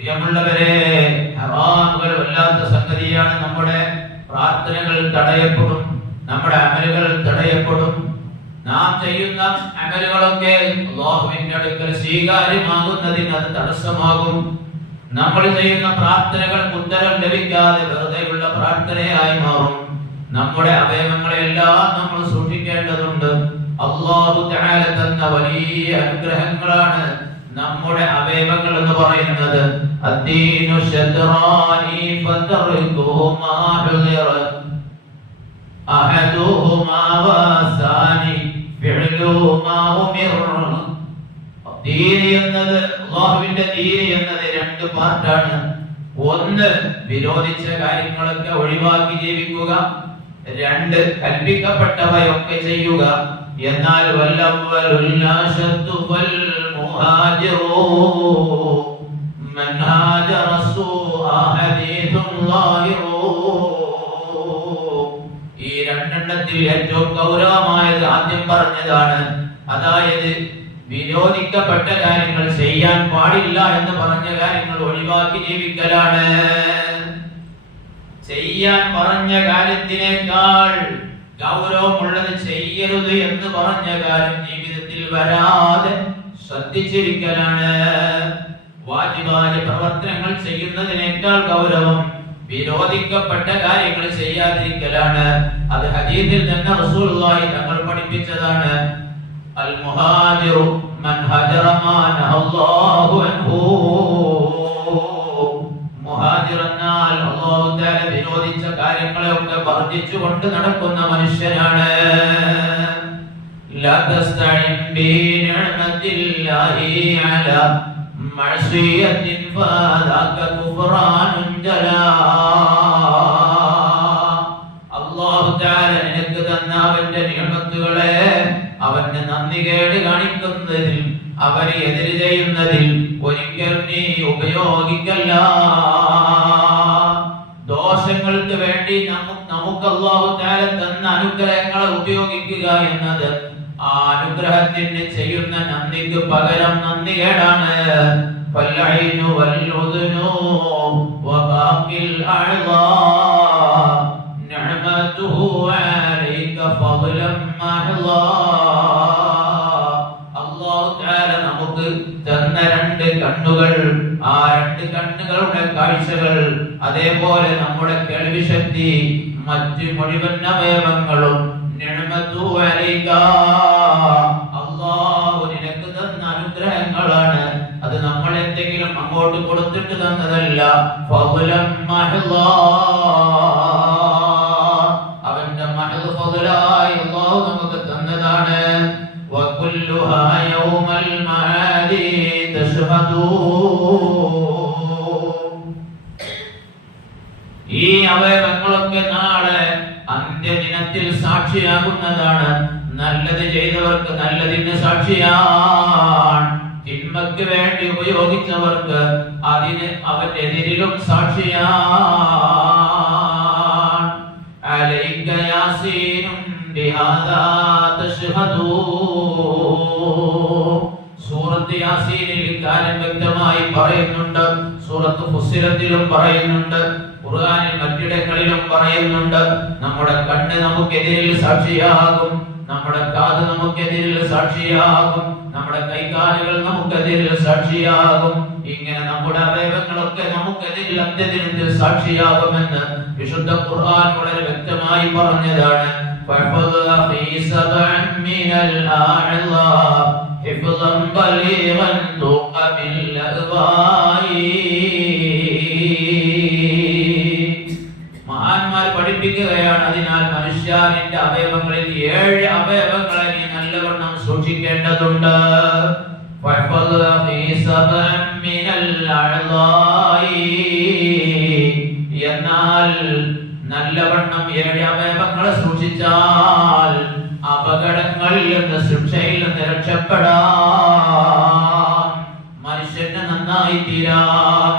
പ്രിയമുള്ളവരെ, ഹറാമുകൾ വല്ലാത്ത സംഗതിയാണ്. നമ്മുടെ പ്രാർത്ഥനകൾ തടയപ്പെടും, നമ്മുടെ അമലുകൾ തടയപ്പെടും. നാം ചെയ്യുന്ന അമലുകളൊക്കെ അല്ലാഹുവിന്റെ അടുക്കൽ സ്വീകാര്യമാകുന്നതിന് അത് തടസ്സമാകും. നമ്മൾ ചെയ്യുന്ന പ്രാർത്ഥനകൾ ഉത്തരം ലഭിക്കാതെ വെറുതെയുള്ള പ്രാർത്ഥനയായി മാറും. നമ്മുടെ അവയവങ്ങളെല്ലാം നമ്മൾ സൂക്ഷിക്കേണ്ടതുണ്ട്. അല്ലാഹു തആല തന്ന വലിയ അനുഗ്രഹങ്ങളാണ് നമ്മുടെ അവയവങ്ങൾ എന്ന് പറയുന്നത്. അദ്ദീനു ശത്റാനി ഫതർകുഹുമാ ഹുദിറ അഹദുഹുമാ വസാനി ഫിഅലുമാ ഉമിർ. ദീൻ എന്നത്, അല്ലാഹുവിന്റെ ദീൻ എന്നത് രണ്ട് പാർട്ടാണ്. ഒന്ന്, വിരോധിച്ച കാര്യങ്ങളൊക്കെ ഒഴിവാക്കി ജീവിക്കുക. രണ്ട്, കൽപ്പിക്കപ്പെട്ടവയൊക്കെ ചെയ്യുക. എന്നാൽ വല്ലവലുല്ലാശത്തു വൽ മുഹാജിറു മൻ ഹാജറ സൂഅ ഹദീസുൻ ളാഹിറു. ഈ രണ്ടെണ്ണത്തിൽ ഏറ്റവും ഗൗരവമായത് ആദ്യം പറഞ്ഞതാണ്. അതായത് വിരോധിക്കപ്പെട്ട കാര്യങ്ങൾ, ചെയ്യാൻ പാടില്ല എന്ന് പറഞ്ഞ കാര്യങ്ങൾ ഒഴിവാക്കി ജീവിക്കലാണ്. ചെയ്യാൻ പറഞ്ഞ കാര്യത്തിനേക്കാൾ ഗൗരവമുള്ളത് ചെയ്യരുത് എന്ന് പറഞ്ഞ കാര്യം ജീവിതത്തിൽ വരാതെ ശ്രദ്ധിച്ചിരിക്കലാണ്. വാജിബായ പ്രവർത്തനങ്ങൾ ചെയ്യുന്നതിനേക്കാൾ ഗൗരവം വിരോധിക്കപ്പെട്ട കാര്യങ്ങൾ ചെയ്യാതിരിക്കലാണ്. അത് ഹദീസിൽ തന്നെ റസൂലുള്ളാഹി തങ്ങൾ പഠിപ്പിച്ചതാണ്. അൽ മുഹാജിറു മൻ ഹജറ മാ നഹല്ലാഹു അൻഹു. മുഹാജിർ എന്നാൽ അല്ലാഹു തആല വിരോധിച്ച കാര്യങ്ങളെയൊക്കെ വർദ്ധിച്ചുകൊണ്ട് നടക്കുന്ന മനുഷ്യനാണ്. ലാ തസ്തഇൻ ബി നിഅമത്തില്ലാഹി അലാ മഅസിയത്തിൻ ഫദാക കുഫ്റാനുൻ ജലാ. അല്ലാഹു തആല നിനക്ക് തന്ന അവന്റെ നിഅമത്തുകളെ അവന് നന്ദികേട് കാണിക്കുന്നതിൽ, അവനെ എതിര് ചെയ്യുന്നതിൽ ഒരിക്കൽ നീ ഉപയോഗിക്കല്ല. ദോഷങ്ങൾക്ക് വേണ്ടി നമുക്ക് അല്ലാഹു തആല തന്ന അനുഗ്രഹങ്ങളെ ഉപയോഗിക്കുക എന്നത് ആ അനുഗ്രഹത്തിന് ചെയ്യുന്ന നന്ദിക്ക് പകരം നന്ദികേടാണ്. ഫൽഐനു വൽഉദ്നു വബാഖിൽ അഅ്ളാ നിഅമതുഹു അലൈക ഫളൻ മഹ്ളാ. അല്ലാഹു തആല നമുക്ക് തന്ന രണ്ട് കണ്ണുകൾ, ആ രണ്ട് കണ്ണുകളുടെ കാഴ്ചകൾ, അതേപോലെ നമ്മുടെ കേൾവി ശക്തി, മറ്റ് മുഴുവൻ അവയവങ്ങളും നിഅമതു അലൈക, അല്ലാഹു നിനക്ക് തന്ന അനുഗ്രഹങ്ങളാണ്. അത് നമ്മൾ എന്തെങ്കിലും അങ്ങോട്ട് കൊടുത്തിട്ട് തന്നതല്ല. ഫളൻ മഹ്ളാ, അവന്റെ മഹ്ള് ഫളായി അല്ലാഹു നമുക്ക് തന്നതാണ്. വകുല്ലുഹാ യൗമൽ മആദി തശ്ഹദൂ. ഈ അവയവങ്ങളൊക്കെ നാളെ അന്ത്യദിനത്തിൽ സാക്ഷിയാകുന്നതാണ്. നല്ലത് ചെയ്തവർക്ക് നല്ലതിന് സാക്ഷിയാണ്, തിന്മയ്ക്ക് വേണ്ടി ഉപയോഗിച്ചവർക്ക് അതിന് അവനെതിരിലും സാക്ഷിയാണ്. അലൈക യാസീനും ബിഹാദാ തശ്ഹദൂ. സൂറത്ത് യാസീനിൽ ഇക്കാര്യം വ്യക്തമായി പറയുന്നുണ്ട്. സൂറത്ത് ഫുസ്സിലത്തിലും പറയുന്നുണ്ട്. ഖുർആനിൽ മറ്റിടങ്ങളിലും പറയുന്നുണ്ട്. നമ്മുടെ കണ്ണ് നമുക്കെതിരിൽ സാക്ഷിയാകും, നമ്മുടെ കാത് നമുക്കെതിരിൽ സാക്ഷിയാകും, നമ്മുടെ കൈകാലുകൾ നമുക്കെതിരിൽ സാക്ഷിയാകും. ഇങ്ങനെ നമ്മുടെ അവയവങ്ങളൊക്കെ നമുക്കെതിരിൽ അന്ത്യദിനത്തിൽ സാക്ഷിയാകുമെന്ന് വിശുദ്ധ ഖുർആൻ വളരെ വ്യക്തമായി പറഞ്ഞതാണ്. മഹാന്മാർ പഠിപ്പിക്കുകയാണ്. അതിനാൽ മനുഷ്യന്റെ അവയവങ്ങളിൽ 7 അവയവങ്ങളെ നീ നല്ലവണ്ണം സൂക്ഷിക്കേണ്ടതുണ്ട്. എന്നാൽ നല്ലവണ്ണം 7 അവയവങ്ങളെ സൂക്ഷിച്ചാൽ അപകടങ്ങളിൽ നിന്ന്, ശിക്ഷയിൽ നിന്ന് രക്ഷപ്പെടാം, മനുഷ്യന് നന്നായി തീരാം.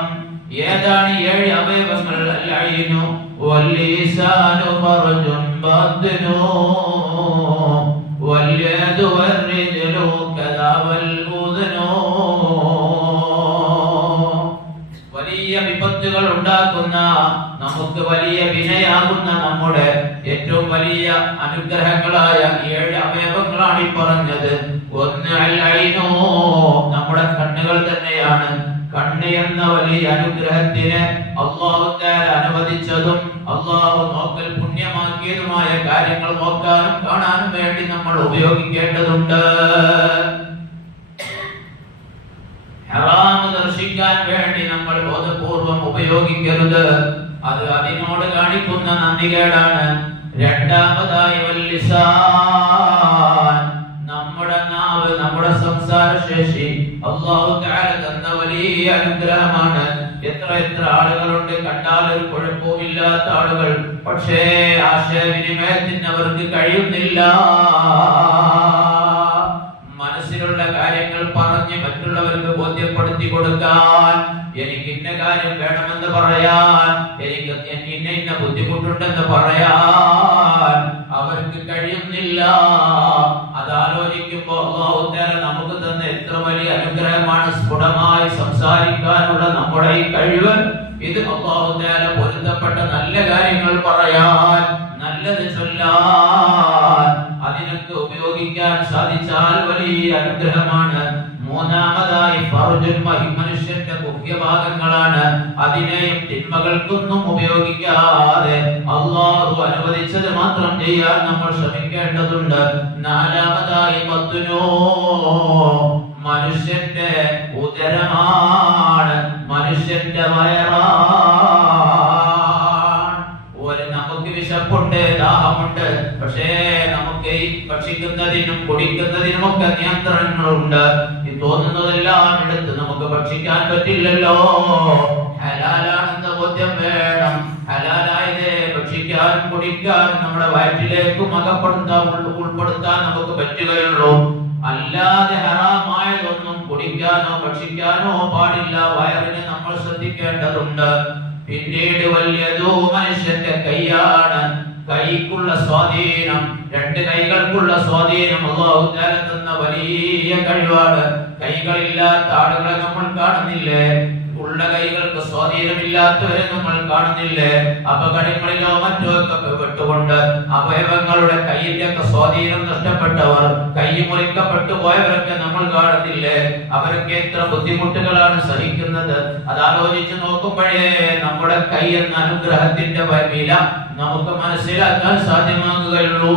ഏതാണ് 7 അവയവങ്ങൾ? അൽഐനു വല്ലിസാനു ഫർജുൻ ബദ്നു വൽയദു വൽരിജ്ലു കദാ വൽഉദ്നു മുസീബത്തുകൾ ഉണ്ടാക്കുന്ന നമുക്ക് വലിയ വിനയാകുന്ന നമ്മുടെ ഏറ്റവും വലിയ അനുഗ്രഹങ്ങളായ 7 അവയവങ്ങളാണ് ഈ പറഞ്ഞത്. ഒന്ന് അൽ-ഐനു, നമ്മുടെ കണ്ണുകൾ തന്നെയാണ്. കണ്ണ് എന്ന വലിയ അനുഗ്രഹത്തിന് അല്ലാഹു തആല അനുവദിച്ചതും അല്ലാഹു നോക്കൽ പുണ്യമാക്കിയതുമായ കാര്യങ്ങൾ നോക്കാനും കാണാനും വേണ്ടി നമ്മൾ ഉപയോഗിക്കേണ്ടതുണ്ട്. ഹറാം ദർശിക്കാൻ വേണ്ടി നമ്മൾ ബോധപൂർവം ഉപയോഗിക്കരുത്. അത് അതിനോട് കാണിക്കുന്ന നന്ദികേടാണ്. രണ്ടാമതായി വൽ-ലിസാൻ, നമ്മുടെ നാവ്, നമ്മുടെ സംസാരശേഷി അല്ലാഹു തആല തന്ന വലിയ അനുഗ്രഹമാണ്. എത്ര ആളുകളുണ്ട് കണ്ടാൽ ഒരു കുഴപ്പമില്ലാത്ത ആളുകൾ, പക്ഷേ ആശയവിനിമയത്തിന് അവർക്ക് കഴിയുന്നില്ല. മനസ്സിലുള്ള കാര്യങ്ങൾ പറഞ്ഞ് മറ്റുള്ളവർക്ക് ബോധ്യപ്പെടുത്തി കൊടുക്കാൻ, എനിക്ക് ഇന്ന കാര്യം വേണമെന്ന് പറയാൻ, എനിക്ക് ഇന്ന ബുദ്ധിമുട്ടുണ്ടെന്ന് പറയാൻ അവർക്ക് കഴിയുന്നില്ല. അതാലോചിക്കുമ്പോൾ അല്ലാഹു തആല നമുക്ക് തന്ന എത്ര വലിയ അനുഗ്രഹമാണ്. സ്ഫുടമായി സംസാരിക്കാനുള്ള നമ്മുടെ ഈ കഴിവ്, ഇത് അല്ലാഹു തആല പൊരുത്തപ്പെട്ട നല്ല കാര്യങ്ങൾ പറയാൻ, നല്ലത് ചൊല്ലാൻ, അതിനൊക്കെ ഉപയോഗിക്കാൻ സാധിച്ചാൽ വലിയ അനുഗ്രഹമാണ്. മൂന്നാമതായി ഫർജുൽ, മനുഷ്യന്റെ മുഖ്യഭാഗങ്ങളാണ്. അതിനെയും തിന്മകൾക്കൊന്നും ഉപയോഗിക്കാതെ അല്ലാഹു അനുവദിച്ചത് മാത്രം ചെയ്യാൻ നമ്മൾ ശ്രമിക്കേണ്ടതുണ്ട്. നാലാമതായി ബത്നു, മനുഷ്യന്റെ ഉദരമാണ്, മനുഷ്യന്റെ വയറാണ്. നമുക്ക് വിശപ്പുണ്ട്, ദാഹമുണ്ട്, പക്ഷേ നമുക്ക് ഈ ഭക്ഷിക്കുന്നതിനും കുടിക്കുന്നതിനും ഒക്കെ നിയന്ത്രണങ്ങളുണ്ട്. ഈ തോന്നുന്നതെല്ലാം എടുത്ത് നമുക്ക് ഭക്ഷിക്കാൻ പറ്റില്ലല്ലോ. ഹലാലാണെന്ന ബോധ്യം വേണം. ഹലാലായതേ ഭക്ഷിക്കാനും കുടിക്കാനും നമ്മുടെ വയറ്റിലേക്കും ഉൾപ്പെടുത്താൻ നമുക്ക് പറ്റുകയുള്ളൂ. അല്ലാതെ ഹറാമായതൊന്നും കുടിക്കാനോ ഭക്ഷിക്കാനോ പാടില്ല. വയറിനെ നമ്മൾ ശ്രദ്ധിക്കേണ്ടതുണ്ട്. പിന്നീട് വലിയതോ മനുഷ്യന്റെ കൈയാണ്. കൈക്കുള്ള സ്വാധീനം, 2 കൈകൾക്കുള്ള സ്വാധീനം അല്ലാഹു തആല തന്ന വലിയ കഴിവാണ്. കൈകളില്ലാത്ത ആളുകളെ നമ്മൾ കാണുന്നില്ലേ? ഉള്ള കൈകൾക്ക് സ്വാധീനമില്ലാത്തവരെ നമ്മൾ കാണുന്നില്ലേ? അപകടങ്ങളിലോ മറ്റോ ഒക്കെ പെട്ടുകൊണ്ട് അവയവങ്ങളുടെ കൈയിന്റെ ഒക്കെ സ്വാധീനം നഷ്ടപ്പെട്ടവർ, കൈ മുറിക്കപ്പെട്ടു പോയവരൊക്കെ നമ്മൾ കാണുന്നില്ലേ? അവരൊക്കെ എത്ര ബുദ്ധിമുട്ടുകളാണ് സഹിക്കുന്നത്. അതാലോചിച്ച് നോക്കുമ്പോഴേ നമ്മുടെ കൈ എന്ന അനുഗ്രഹത്തിന്റെ വില നമുക്ക് മനസ്സിലാക്കാൻ സാധ്യമാകുകയുള്ളൂ.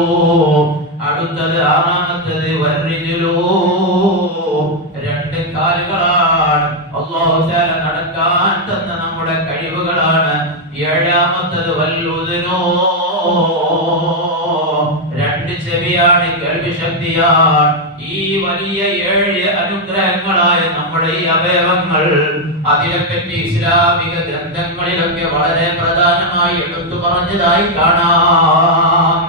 അടുത്തത് ആറാമത്തത് വൽറിജുലു, 2 കാലുകളാണ്. അല്ലാഹു തആല നടക്കാൻ തന്ന നമ്മുടെ കഴിവുകളാണ്. ഏഴാമത്തത് വല്ലുദുനു, 2 ചെവിയാണ്, കേൾവി ശക്തിയാണ്. ഈ വലിയ 7 അനുഗ്രഹങ്ങളായ നമ്മുടെ ഈ അവയവങ്ങൾ, അതിനെപ്പറ്റി ഇസ്ലാമിക ഗ്രന്ഥങ്ങളിലൊക്കെ വളരെ പ്രധാനമായി എടുത്തു പറഞ്ഞതായി കാണാം.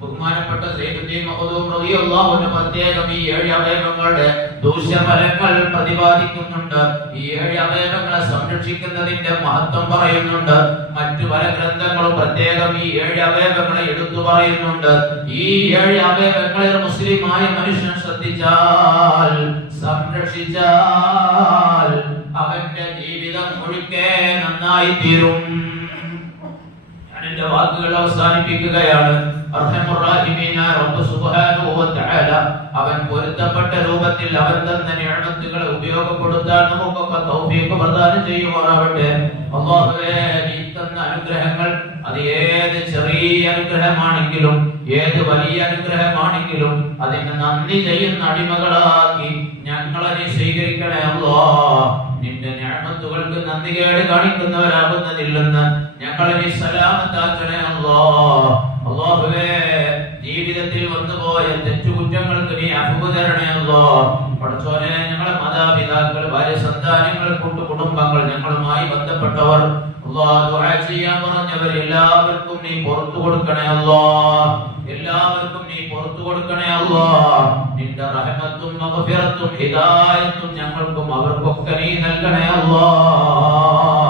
ബഹുമാനപ്പെട്ട സയ്യിദുദ്ദീൻ മഖ്ദൂം റളിയല്ലാഹു അൻഹു പ്രത്യേകം ഈ 7 അവയവങ്ങളുടെ ദൂഷ്യഫലങ്ങൾ പ്രതിപാദിക്കുന്നുണ്ട്. ഈ 7 അവയവങ്ങളെ സംരക്ഷിക്കുന്നതിന്റെ മഹത്വം പറയുന്നുണ്ട്. മറ്റു പല ഗ്രന്ഥങ്ങളും പ്രത്യേകം ഈ 7 അവയവങ്ങളെ എടുത്തു പറയുന്നുണ്ട്. ഈ 7 അവയവങ്ങളെ മുസ്ലിമായ മനുഷ്യൻ ശ്രദ്ധിച്ചാൽ, സംരക്ഷിച്ചാൽ അവന്റെ ജീവിതം മുഴുക്കെ നന്നായി തീരും. ഞാൻ എന്റെ വാക്കുകൾ അവസാനിപ്പിക്കുകയാണ്. അവൻ പൊരുത്തപ്പെട്ട രൂപത്തിൽ അവൻ തന്ന നിഅമത്തുകളെ ഉപയോഗപ്പെടുത്താൻ നമുക്കൊക്കെ തൗഫീഖ് പ്രദാനം ചെയ്യുമാറാവട്ടെ. അല്ലാഹുവേ, നീ തന്ന അനുഗ്രഹങ്ങൾ അത് ഏത് ചെറിയ അനുഗ്രഹമാണെങ്കിലും ഏത് വലിയ അനുഗ്രഹമാണെങ്കിലും അതിന് നന്ദി ചെയ്യുന്ന അടിമകളാക്കി ഞങ്ങളെ നീ സ്വീകരിക്കണേ അല്ലാഹ്. നിന്റെ നിഅമത്തുകൾക്ക് നന്ദികേട് കാണിക്കുന്നവരാകുന്നതില്ലെന്ന് ഞങ്ങളെ നീ സലാമത്താക്കണേ അല്ലാഹ്. അല്ലാഹുവേ, ജീവിതത്തിൽ വന്നുപോയ തെറ്റുകുറ്റങ്ങൾക്ക് നീ അഫ്വ തരണേ അല്ലാഹ്. പടച്ചോനെ, ഞങ്ങളെ മാതാപിതാക്കൾ, ഭാര്യ, സന്താനങ്ങൾ, കുടുംബങ്ങൾ, ഞങ്ങളുമായി ബന്ധപ്പെട്ടവർ, അല്ലാഹ് ദുആ ചെയ്യാൻ പറഞ്ഞവർ എല്ലാവർക്കും നീ പുറത്തു കൊടുക്കണേ അല്ലാഹ്. എല്ലാവർക്കും നീ പുറത്തു കൊടുക്കണേ അല്ലാഹ്. നിന്റെ റഹ്മത്തും മഗ്ഫിറത്തും ഹിദായത്തും ഞങ്ങൾക്കും അവർക്കൊക്കെ നീ നൽകണേ അല്ലാഹ്.